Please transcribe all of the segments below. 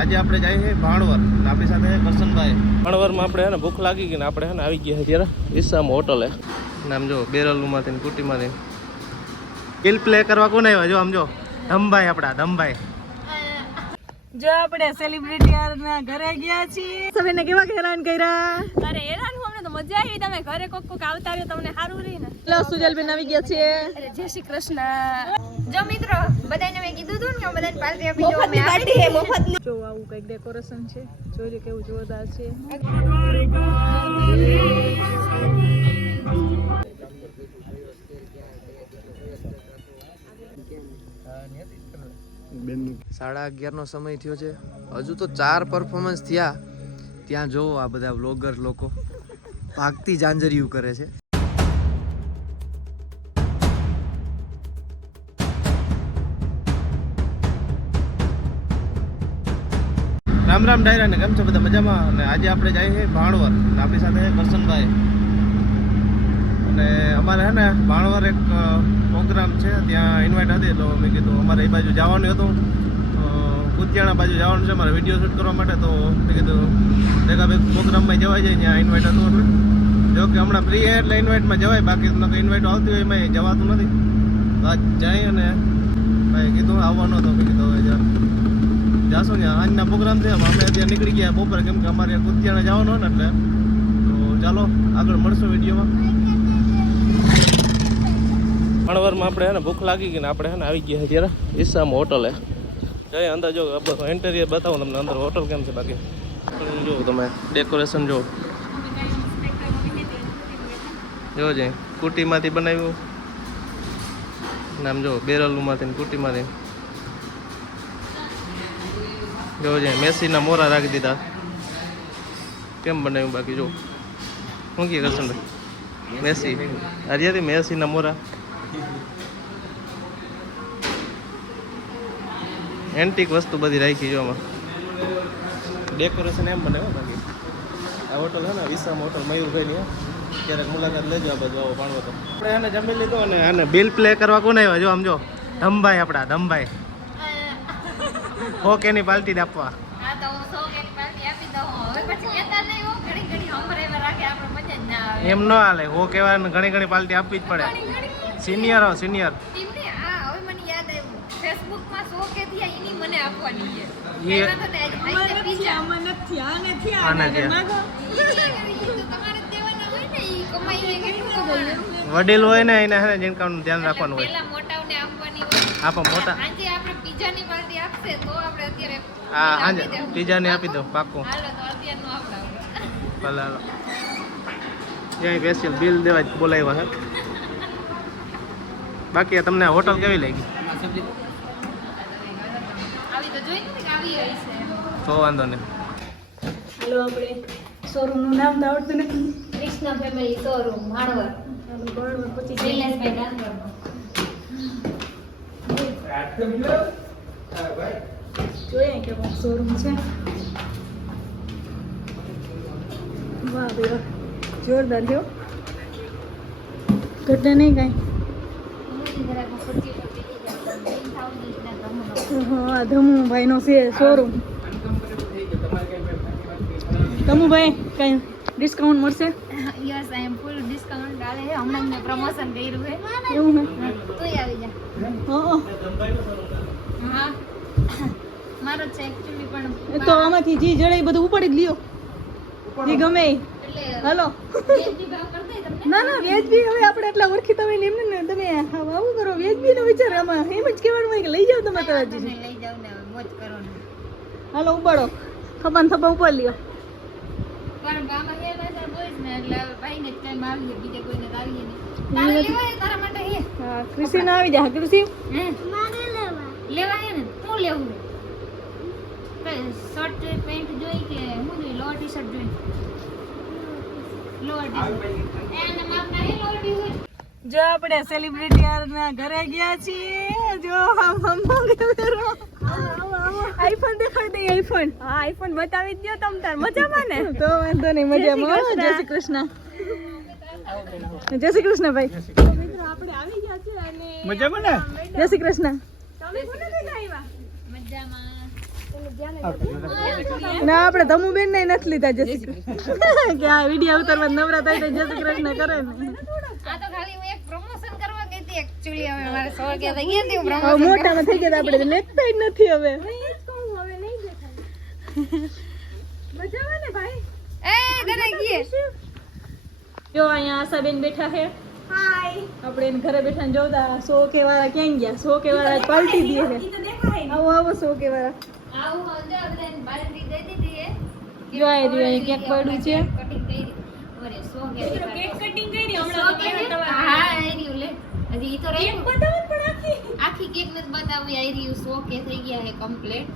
આજે આપણે જઈએ છીએ ભાણવર. આપણી સાથે કરશનભાઈ. ભાણવરમાં આપણે હે ને ભૂખ લાગી ગઈ ને આપણે હે ને આવી ગયા અત્યારે ઈસામ હોટલે. આમ જો બેરલુમાંથી ને કુટીમાંથી કિલ પ્લે કરવા કોને આવ્યા? જો આમ જો ધમભાઈ, આપણા ધમભાઈ. જો આપણે સેલિબ્રિટી ના ઘરે ગયા છીએ. સભીને કેવા હેરાન કર્યા? અરે હેરાન હું અમને તો મજા આવી. તમે ઘરે કોક કોક આવતા રહ્યો તમને સારું રહી ને. લો સુજલબેન આવી ગયા છે. અરે જય શ્રી કૃષ્ણ. જો મિત્રો બધાને મેં કીધું હતું ને બધાને પાર્ટી આપી દો. મેં આપી છે મફતની. જો આવું કઈક ડેકોરેશન છે, જોઈ લો કેવું જોરદાર છે. સાડા 11નો સમય થયો છે. હજુ તો 4 પરફોર્મન્સ થયા. ત્યાં જોવો આ બધા વ્લોગર લોકો ભાગતી જાંજરિયું કરે છે. રામ રામ ડાયરા ને કેમ છો બધા? મજામાં? અને આજે આપણે જઈએ છીએ ભાણવર. આપણી સાથે કરશનભાઈ. અને અમારે હે ને ભાણવર એક પ્રોગ્રામ છે, ત્યાં ઇન્વાઇટ હતી. તો મેં કીધું અમારે એ બાજુ જવાનું હતું, કુતિયાણા બાજુ જવાનું છે અમારે વિડીયો શૂટ કરવા માટે. તો મેં કીધું ભેગા ભેગ પ્રોગ્રામમાં જવાય જાય, ત્યાં ઇન્વાઇટ હતું. એટલે જો કે હમણાં ફ્રી એટલે ઇન્વાઇટમાં જવાય, બાકી તમને ઇન્વાઇટ આવતી હોય એમાં જવાતું નથી. તો આજ જઈ અને ભાઈ કીધું આવવાનો હતો. મેં કીધું હવે જાશો ને આજના પ્રોગ્રામ છે. અમે અત્યારે નીકળી ગયા બપોરે, કેમ કે અમારે કુતિયાણા જવાનું હોય ને એટલે. તો ચાલો આગળ મળશું વિડીયોમાં. ભાણવરમાં આપણે હે ને ભૂખ લાગી ગઈ ને આપણે હે ને આવી ગયા અત્યારે ઈસામ હોટલે. જઈ અંદર જો ઇન્ટેરિયર બતાવું તમને, અંદર હોટલ કેમ છે. બાકી જો તમે ડેકોરેશન જો છે, કુટીમાંથી બનાવ્યું. નામ જો બેરલુમાંથી કુટીમાંથી જો છે. મેસીના મોરા રાખી દીધા. કેમ બનાવ્યું? બાકી જો શું કહે કરશનભાઈ? મેસી હરિયાથી મેસીના મોરા. એન્ટિક વસ્તુ બધી રાખી જો આમાં. ડેકોરેશન એમ બનાવ્યું. બાકી આ હોટલ છે ને ઈસામ હોટલ મયુરભાઈની. ક્યારેક મુલાકાત લેજો આ બાજુ આવો ભાણવર તો. આપણે આને જમી લીધો અને આને બિલ પ્લે કરવા કોને આવ્યા? જો આમ જો ધમભાઈ, આપણા ધમભાઈ. ઓકેની પાર્ટી જ આપવા. હા તો હું 100 કે પાર્ટી આપી દઉં. હવે પછી કહેતા નહીં હો ઘડી ઘડી હમરે રાખે આપણે મજા જ ના આવે. એમ ન હાલે. હો કહેવાય ઘણી ઘણી પાર્ટી આપવી જ પડે. સિનિયર હો સિનિયર. ટીમને આ હવે મને યાદ આવ્યું, ફેસબુકમાં 100 કે થયા એની મને આપવાની છે. એ એમાં તો ને આઈ પીઝા આમાં નથી, આ નથી, આ આને નથી. છે. માગો. તમારે દેવાના હોય ને ઈ કમાઈને કરી દેવાના. વડીલ હોય ને એને હે ને જીનકાનું ધ્યાન રાખવાનું હોય. પેલા મોટાઓને આપવાની હોય. આપો મોટા. આજે આપણે પીઝાની પાર્ટી આપશે તો આપણે અત્યારે હા હાજે પીઝાની આપી દો પાક્કું. હાલો તો અત્યારનું આપડાવું. ભલે હાલો. ત્યાં સ્પેશિયલ બિલ દેવા જ બોલાવ્યા છે. બાકી તમને આ હોટલ કેવી લાગી? આવી તો જોઈ ને કે આવી હોય છે. તો વાંધો નહીં. હાલો આપણે શોરૂમ નું નામ તો આવડતું નથી. Krishna family showroom Bhanvar. હાલો બરાબર પછી શૈલેષભાઈ ડાંગરમાં. જોઈએ કે શોરૂમ છે. વાહ ભાઈ વાહ, જોરદાર છે. ઘટે નહીં કાંઈ. હા ધમુભાઈનો છે શોરૂમ. ધમુભાઈ કઈ ડિસ્કાઉન્ટ મળશે? Yes I M full discount આલે છે. હમણાં મેં પ્રમોશન કર્યું છે. એવું ને? તોય આવી જા. હા હા મારો છે એકચ્યુઅલી પણ એ તો આમાંથી જી જડે એ બધું ઉપાડી જ લ્યો, જે ગમે એ. એટલે હાલો. વેજની ભાવ કરી દે તમને. ના ના વેજ બી હવે આપણે એટલા ઓળખીતા હોય ને એમને ને તમે આવું કરો. વેજ બી નો વિચાર આમાં એમ જ કહેવાનું હોય કે લઈ જાઓ તમે તરત તમે જ. લઈ જાવ ને હવે મોજ કરો ને. હાલો ઉપાડો, થપ્પા ને થપ્પા ઉપાડ લ્યો. પણ ગામમાં હે ભાઈ સર બોય ને એટલે ભાઈને જ કઈ આવીએ, બીજે કોઈને તો આવીએ નહીં. તારે લેવાય તારા માટે હે? હા કૃષિ ના આવી જા. કૃષિ હે મારે લેવા હે ને શું લેવું? કઈ શર્ટ પેન્ટ જોઈ કે હું જોઈ? લોઅર ટી શર્ટ જોઈ? લોઅર ટી શર્ટ એના માપના હે લોઅર ટી શર્ટ. જો આપણે સેલિબ્રિટી ના ઘરે ગયા છીએ. જો આઈફોન દેખાડી દઈએ. આઈફોન. હા આઈફોન બતાવી જ દો તમ તાર. મજામાં ને? તો વાંધો નહીં, મજામાં. જય શ્રી કૃષ્ણ. જય શ્રી કૃષ્ણ ભાઈ. મિત્રો આપણે આવી ગયા છે અને મજામાં ને? જય શ્રી કૃષ્ણ. તમે કોને લઈને આવ્યા? મજામાં. ના આપણે ધમુબેન ને નથી લીધા જય શ્રી કૃષ્ણ કે આ વિડીયો ઉતારવા નવરા થાય તો જય શ્રી કૃષ્ણ કરે ને આ તો ખાલી હું એક પ્રમોશન કરવા ગઈ હતી એકચ્યુઅલી હવે મારે 100 વાગ્યા થઈ ગયા હતી હવે પ્રમોશન મોટામાં થઈ ગયા આપણે લેખતા જ નથી હવે મજામાં ને ભાઈ એ દાદા ગીએ જો અહીંયા આશાબેન બેઠા છે હાય આપણે એને ઘરે બેઠા ને જોતા 100 કે વાળા ક્યાં ગયા 100 કે વાળા પાર્ટી દે છે આવો આવો 100 કે વાળા આવું અંદર બધાને બાલટી દઈ દીધી હે જો આ રહ્યું કેક પડ્યું છે કટિંગ કરી અરે 100 કે કેક કટિંગ કરી હા આઈ રહ્યું લે હજી ઈ તો રહી આખી કેક નથી બતાવી આઈ રહ્યું 100 કે થઈ ગયા હે કમ્પ્લીટ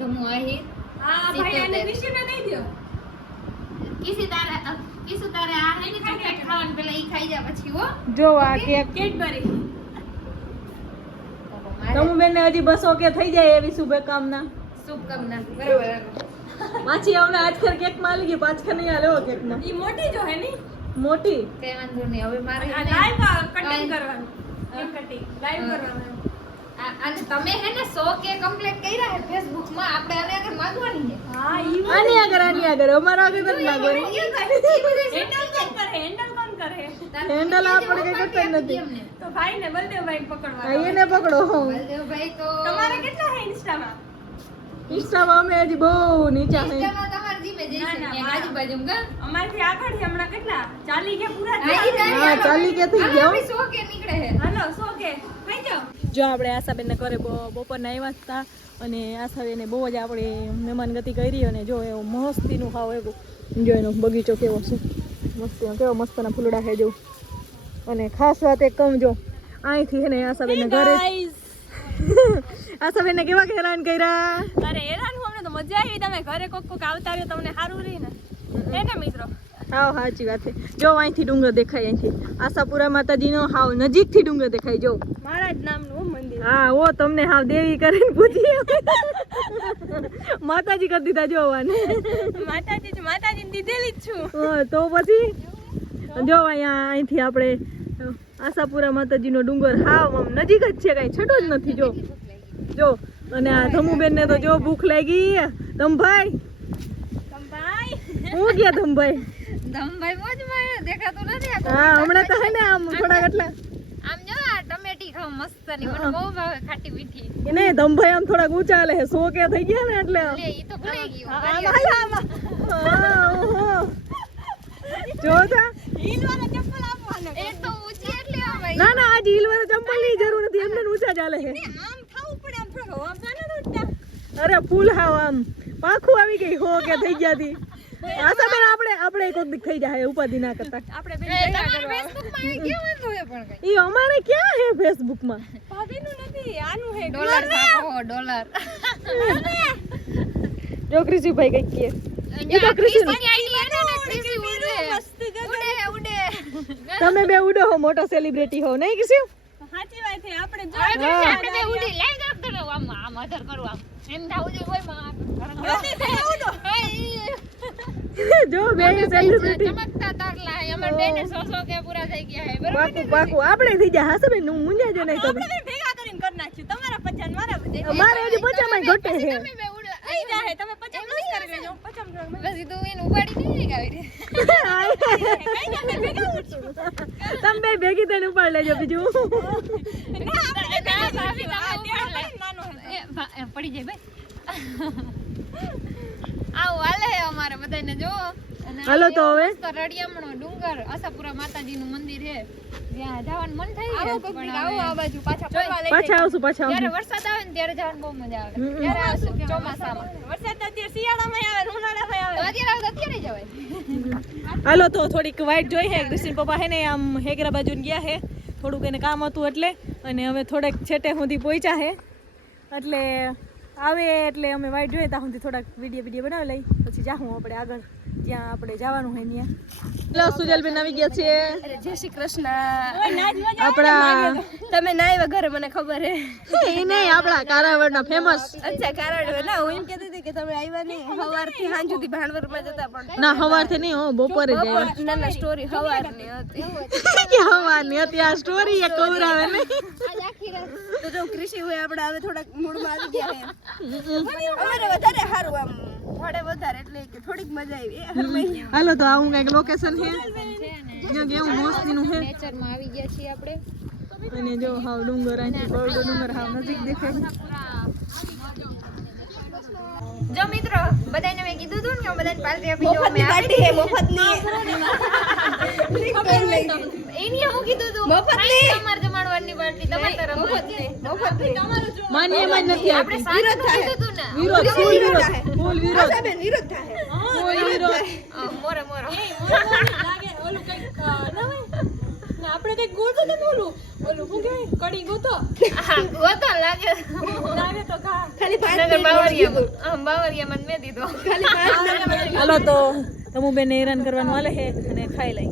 ધમુ આહી ભાઈ આને વિશે દઈ દો કિસી તારે આ હે ને ચોકલેટ ખાવાનું પેલા ઈ ખાઈ જા પછી હો જો આ કેક કેડબરી તમુ બેન હજી 200 કે થઈ જાય એવી શુભકામના શુભકામના બરાબર પાછી હમણાં આજકાલ કેક માં આવી ગઈ પાછા નહીં આલો કેક માં ઈ મોટી જો હે ની મોટી તે વાંધો નહીં હવે મારે લાઈવ કટિંગ કરવાનું કટિંગ લાઈવ કરવાનું અને તમે હે ને 100 કે કમ્પ્લીટ કર્યા હે ફેસબુક માં આપણે આને આગળ માંગવાની છે હા ઈ આની આગળ અમારા આગળ નથી માંગવાની હેન્ડલ આપણે કઈ કરતા નથી તો ભાઈ ને બલદેવભાઈ પકડવા એને પકડો બલદેવભાઈ તો તમારે કેટલા હે ઇન્સ્ટામાં અમે હજી બહુ નીચા હે ઇન્સ્ટામાં તમાર જીમે જઈશે ત્યાં આજુબાજુ કા અમારથી આગળ છે હમણાં કેટલા 40 કે પૂરા હા 40 કે થઈ ગયો 100 કે નીકળે હે હાલો 100 કે થઈ જાઓ જો આપણે આશાબેન ને ઘરે બપોરના આવ્યા હતા અને આશાબેને બહુ જ આપણે મહેમાનગતિ કરી અને જો એવો મસ્તીનું ખાવ એવું જો એનો બગીચો કેવો છે મસ્તીનો કેવો મસ્તના ફૂલડા છે જો અને ખાસ વાત એક કહું જો અહીંથી છે ને આશાબેન ને ઘરે આશાબેન ને કેવા હેરાન કર્યા અરે હેરાન હું અમને તો મજા આવી તમે ઘરે કોક આવતા રહ્યો તમને સારું રહી ને હે ને મિત્રો હાવ સાચી વાત છે જો અહીંથી ડુંગર દેખાય અહીંથી આશાપુરા માતાજીનો હાવ નજીકથી ડુંગર દેખાય જો મારા જ નામનું મંદિર હા ઓ તમને હાવ દેવી કરીને પૂછી માતાજી કરી દીધા જોવાને માતાજી દીધેલી જ છું તો પછી જો અહીંયા અહીંથી આપણે આશાપુરા માતાજીનો ડુંગર હાવ આમ નજીક જ છે કાંઈ છેટો જ નથી જો અને આ ધમુબેન ને તો જો ભૂખ લાગી ધમભાઈ હું ગયા ધમભાઈ ધમભાઈ મોજમાં દેખાતું નથી હા હમણાં તો હે ને આમ થોડા કેટલા આમ જો આ ટમેટી ખાવ મસ્ત ની મને બહુ ભાવે ખાટી મીઠી એને ધમભાઈ આમ થોડાક ઊંચા લે 100 કે થઈ ગયા ને એટલે લે ઈ તો ભૂલાઈ ગયું જો તા હીલ વાળા ચપ્પલ આપવાના એ તો ઊંચી એટલે આ ભાઈ ના ના આજ હીલ વાળા ચંપલ ની જરૂર નથી એમને ઊંચા ચાલે છે આમ થાવું પડે આમ થોડો આમ સાના દોડતા અરે ફૂલ હાવ આમ પાંખું આવી ગઈ હો કે થઈ ગયા હતી આશા બેન આપણે કોક દીક થઈ જાય ઉપાધિ ના કરતા આપણે બે તમારા ફેસબુક માં કેવું વાંધો હે પણ કઈ ઈ અમારે ક્યાં હે ફેસબુક માં ભાભીનું નથી આનું હે ડોલર આપો ડોલર જો કૃષિભાઈ કઈ કે ઈ તો કૃષિ ઉડે તમે બે ઉડો હો મોટો સેલિબ્રિટી હો નહીં કૃષિ સાચી વાત છે આપણે જો આપણે બે ઉડે લઈ જાવ તો આમ અધર કરું આમ એમ થાવું જોઈએ કોઈ માં જો બે સેલિબ્રિટી ચમકતા તારલા અમાર બેને 100 કે પૂરા થઈ ગયા હે બરોબર પાકું આપણે થઈ જાય હાસે બેન હું મુંજા જો નહીં તમે આપણે ભેગા કરીને કરી નાખ્યું તમારા 50 મારા 50 અમારે હજી 50 માં ઘટે છે તમે બે ઉડે આઈ જાહે તમે 50 પ્લસ કરી લેજો 50 પછી તું એને ઉપાડી નહીં ગાવી દે કઈ ના ભેગા ઉઠશું તમે બે ભેગી થઈને ઉપાડ લેજો બીજું પડી જાય ભાઈ આવું હાલે હે અમારે બધાને જો હાલો તો હવે રડિયામણો ડુંગર આશાપુરા માતાજીનું મંદિર છે ત્યાં જવાનું મન થાય આવો કોક દી આવો આ બાજુ પાછા ફરવા લઈ પાછા આવશું જ્યારે વરસાદ આવે ને ત્યારે જવાનું બહુ મજા આવે ત્યારે આવશું ચોમાસામાં વરસાદ તો અત્યારે શિયાળામાં આવે ઉનાળામાં આવે તો અત્યારે આવે તો અત્યારે જવાય હાલો તો થોડીક વાઈટ જોઈ હે કૃષ્ણ પપ્પા હે ને આમ હેગરા બાજુ ગયા હે થોડુંક એને કામ હતું એટલે અને હવે થોડેક છેટે સુધી પહોંચ્યા હે એટલે આવે એટલે અમે વાઈટ જોઈએ ત્યાં સુધી થોડાક વિડીયો બનાવી લઈ પછી જાઉં આપણે આગળ જ્યાં આપણે જવાનું હોય ત્યાં. હેલો સુજલબેન આવી ગયા છે. અરે જય શ્રી કૃષ્ણ. આપણા તમે ના આવ્યા ઘરે મને ખબર હે. એ નહીં આપણા કારાવડના ફેમસ. અચ્છા કારણ ના હું એમ કહેતી હતી કે તમે આવ્યા નહીં સવારથી સાંજ સુધી ભાણવરમાં જતા પણ ના સવારથી નહીં હો બપોરે જ આવ્યા. ના ના સ્ટોરી સવારની હતી. કે હવાની હતી આ સ્ટોરી એ કવરાવે નહીં. તો જો કૃષિ હોય આપણે હવે થોડાક મૂડમાં આવી ગયા હે. અમારે વધારે સારું આમ થોડે વધારે એટલે કે થોડીક મજા આવી. હાલો તો આવું કઈક લોકેશન છે જ્યાં કેવું મસ્તીનું છે. નેચરમાં આવી ગયા છીએ આપણે. અને જો હાવ ડુંગર અહીંથી બરડો ડુંગર હાવ નજીક દેખાય. જો મિત્રો બધાને મેં કીધું હતું ને કે બધાને પાર્ટી આપી દો. મેં પાર્ટી હે મફતની. એની હું કીધું હતું મફતની. તમારે જમાડવાની પાર્ટી તમારી તરફથી. મફતની. માન્યમાં જ નથી આપણે આપતી. સાંજનું કીધું હતું ને. વિરોધ ફૂલ વિરોધ ફૂલ વિરોધ બેન વિરોધ થાય. ફૂલ વિરોધ. મોરે મોરો. આપણે કઈક ગોતો તો બોલું ઓલું શું કહેવાય કડી ગોતો હા ગોતો લાગે. લાગે તો કા ખાલી નગર બાવળિયામાં બાવળિયામાં જ મેં દીધો. હાલો તો તમુ બેન હેરાન કરવાનું હાલે છે અને ખાઈ લઈ.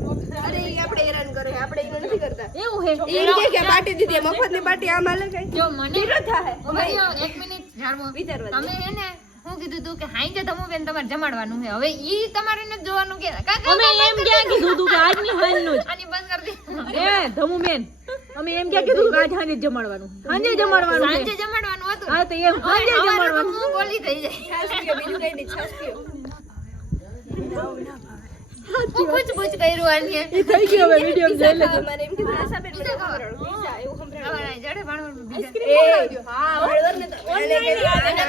અરે ઈ આપણે હેરાન કરે આપણે ઈ નથી કરતા. એવું હે ઈ કે પાર્ટી દીધી મફતની પાર્ટી આમ હાલે કઈ જો મને વિરોધ થાય. ઉભા એક મિનિટ જાણવો વિચારવા દે. તમે હે ને હું કીધું તું કે હાઈ જે તમે બેન તમારે જમાડવાનું છે. હવે ઈ તમારે નથી જોવાનું કે અમે એમ ક્યાં કીધું તું કે આજની હાંજનું જ આની બંધ કરી દે. એ ધમુ બેન અમે એમ ક્યાં કીધું કે આજ હાંજે જ જમાડવાનું સાંજે જમાડવાનું સાંજે છે. જમાડવાનું હતું. હા તો એમ સાંજે હવે જમાડવાનું. હું બોલી થઈ જાય. છાશ પીઓ બીજું કઈ નહીં છાશ પીઓ. હું પૂછ કર્યું આને. ઈ થઈ ગયો હવે વિડિયો જોઈ લેજો. મને એમ કીધું આશાબેન મને ખવડાવો. પીઝા એવું સંભળાવ્યું. હવે આ જડે ભાણવાનું બીજા. હા વળવરને તો મને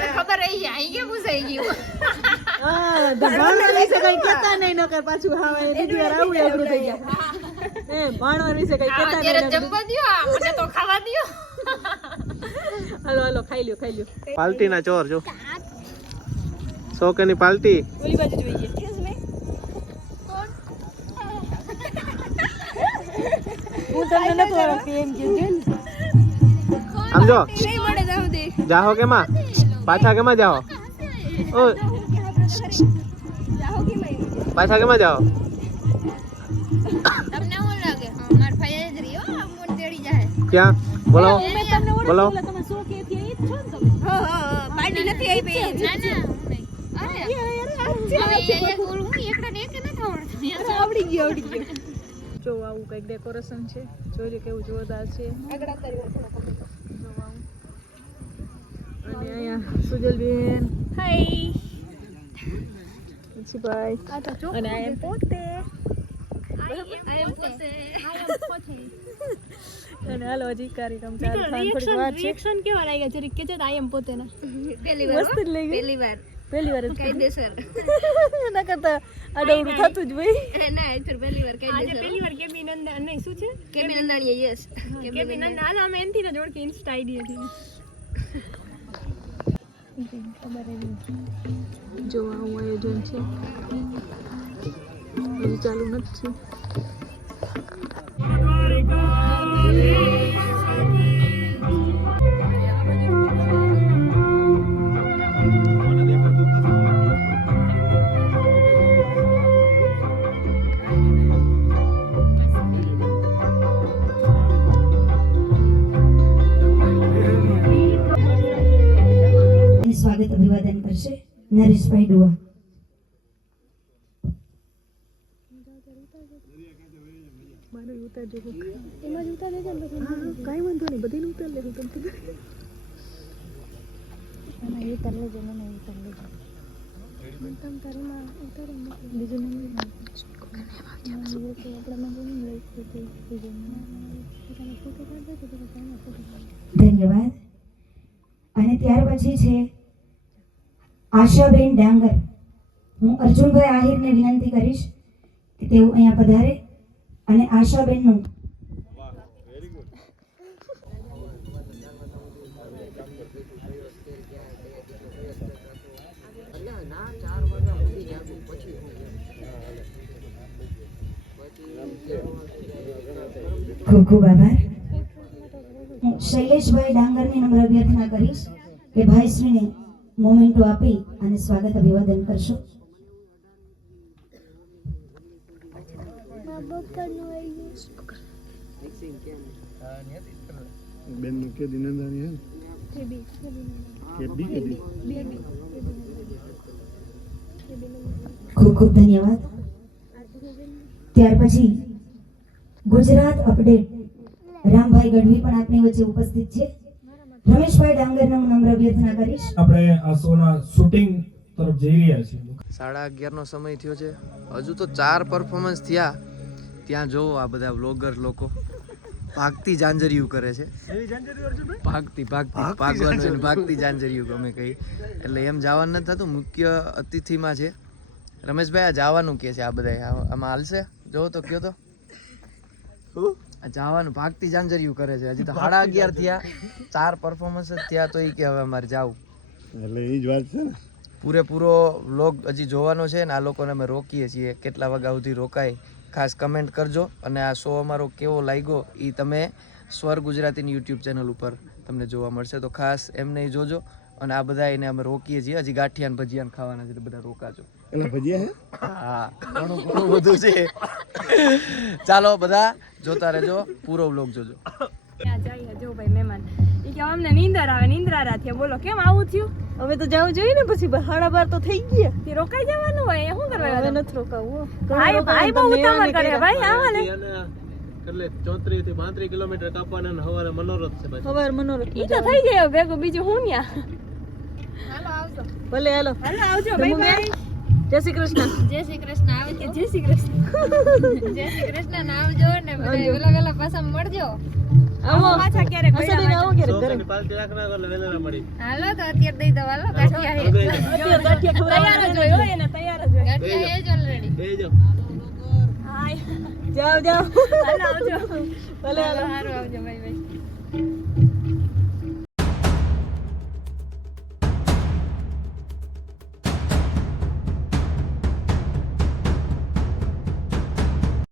તો ખબર રહી જાય અહીં કે પૂછાઈ ગયું. હા ભાણવા વિશે કઈ કહેતા નહીં નકર પાછું હા બીજી વાર આવું એવડું થઈ જાય. એ ભાણવા વિશે કઈ કહેતા અત્યારે નહીં. જમવા દ્યો મને તો ખાવા દ્યો. હાલો હાલો ખાઈ લ્યો ખાઈ લ્યો. પાલટીના ચોર જો 100 ની પાલટી. ઓલી બાજુ જોઈએ. હું તમને નથી ઓળખતી એમ કે છે. આમ જો નહીં મળે જાવ દે. જાહો કેમાં પાછા કેમાં જાહો ઓ જાહો કે મય. પાછા કેમાં જાહો તમને શું લાગે માર ભાઈ જ રહ્યો આમ તેડી જાય. ક્યાં બોલો મેં તમને બોલો. ઓળખતી તમે શું કે થી ઈ જ છો ને તમે. હા પાર્ટી નથી આવી ના ના હું નહીં. અરે હવે હું એકડા ને એક નથી આવડતું. આવડી ગયો આવડી ગયો. જો આવું કઈક ડેકોરેશન છે જોઈ લો કેવું જોરદાર છે. આગળ આવતા રહ્યો. અને અહીંયા સુજલબેન હાય ભાઈ અને આ એમ પોતે અને હાલો હજી કાર્યક્રમ ચાલુ થાય થોડીક વાર છે. રિએક્શન કેવા લાગ્યા જરીક કેજો આઈ એમ પોતે ના. પહેલી મસ્ત જ લઈ ગઈ. પહેલી વાર જ કાયદેસર. ના કરતા આ દોડું થતું જ ભાઈ. ના આઈતર પહેલી વાર કાયદેસર. પહેલી વાર કેબી નંદા નહીં શું છે કેબી નંદાણીએ યસ. કેબી નંદા હાલ અમે એનથી જ ઓળખી ઇન્સ્ટા આઈડી હતી જો આવું આયોજન છે હજી ચાલુ નથી. સ્વાગત અભિવાદન કરશે નરેશભાઈ ડુઆ. કાંઈ વાંધો નહીં બધી ઉતાર લેવું તમે. ધન્યવાદ. અને ત્યાર પછી છે આશાબેન ડાંગર. હું અર્જુનભાઈ આહિરને વિનંતી કરીશ કે તેઓ અહીંયા પધારે અને આશાબેનનું ખૂબ ખૂબ આભાર. હું શૈલેષભાઈ ડાંગરની નમ્ર અભ્યર્થના કરીશ કે ભાઈશ્રીને મોમેન્ટો આપી અને સ્વાગત અભિવાદન કરશો. બેન નું કે દિનંદાની હે ખૂબ ખૂબ ધન્યવાદ. ત્યાર પછી ગુજરાત અપડેટ રામભાઈ ગઢવી પણ આપની વચ્ચે ઉપસ્થિત છે. રમેશભાઈ ડાંગરને હું નમ્ર અભ્યર્થના કરીશ. આપણે આ શોના શૂટિંગ તરફ જઈ રહ્યા છીએ. 11:30નો સમય થયો છે. હજુ તો 4 પરફોર્મન્સ થયા. ત્યાં જો આ બધા વ્લોગર લોકો ભાગતી જાંજરિયું કરે છે. ભાગતી જાંજરિયું ગમે કઈ એટલે એમ જવાનું નથી થતું. મુખ્ય અતિથિમાં છે રમેશભાઈ. આ જવાનું કે છે આ બધા આમાં હાલશે? જો તો કયો તો આ જવાનું ભાગતી જાંજરિયું કરે છે. હજી તો 11:30 થયા, 4 પરફોર્મન્સ જ થયા તો એ કે હવે અમારે જાવું. એટલે એ જ વાત છે ને. પૂરેપૂરો વ્લોગ હજી જોવાનો છે ને આ લોકોને અમે રોકીએ છીએ. કેટલા વાગ્યા સુધી રોકાય ખાસ કમેન્ટ કરજો. અને આ શો અમારો કેવો લાગ્યો એ તમે સ્વર ગુજરાતીની યુટ્યુબ ચેનલ ઉપર તમને જોવા મળશે. તો ખાસ એમને જોજો. અને આ બધા એને અમે રોકીએ છીએ. હજી ગાંઠિયા ભજીયા ખાવાના છે, બધા રોકાજો. એટલે ભજીયા હે? હા, ઘણું બધું છે. ચાલો બધા જોતા રહેજો, પૂરો વ્લોગ જોજો. ત્યાં જઈએ જો ભાઈ મહેમાન એ કે અમને નીંદર આવે, નીંદરા થયા. બોલો કેમ આવું થયું? હવે તો જવું જોઈએ ને, પછી 12:30 તો થઈ ગયા. તે રોકાઈ જવાનું હોય શું કરવા? હવે નથી રોકાવું. ભાઈ ભાઈ બહુ ઉતાવળ કરે ભાઈ. આવા ને એટલે 34 થી 35 કિલોમીટર કાપવાના અને હવારે મનોરથ છે ભાઈ. સવાર મનોરથ ઈ તો થઈ જાય ભેગું, બીજું હું ન્યા. ભલે હાલો. હાલો આવજો ભાઈ ભાઈ. જય શ્રી કૃષ્ણ. જય શ્રી કૃષ્ણ. આવજો. જય શ્રી કૃષ્ણ. જય શ્રી કૃષ્ણ. ને આવજો ને બધા વેલા પાછા મળજો. આવો પાછા ક્યારેક હસડીને આવો ક્યારેક ઘરે. સોની પાલટી રાખના એટલે વેલેરા મળી. હાલો તો અત્યારે દઈ દો. હાલો ગાંઠિયા હે. અત્યારે ગાંઠિયા ખવડાવવાના તૈયાર જ હોય એને તૈયાર જ હોય. ગાંઠિયા હે જ ઓલરેડી. બેજો. જાઓ જાઓ. હાલો આવજો. ભલે હાલો. હારું આવજો ભાઈ ભાઈ.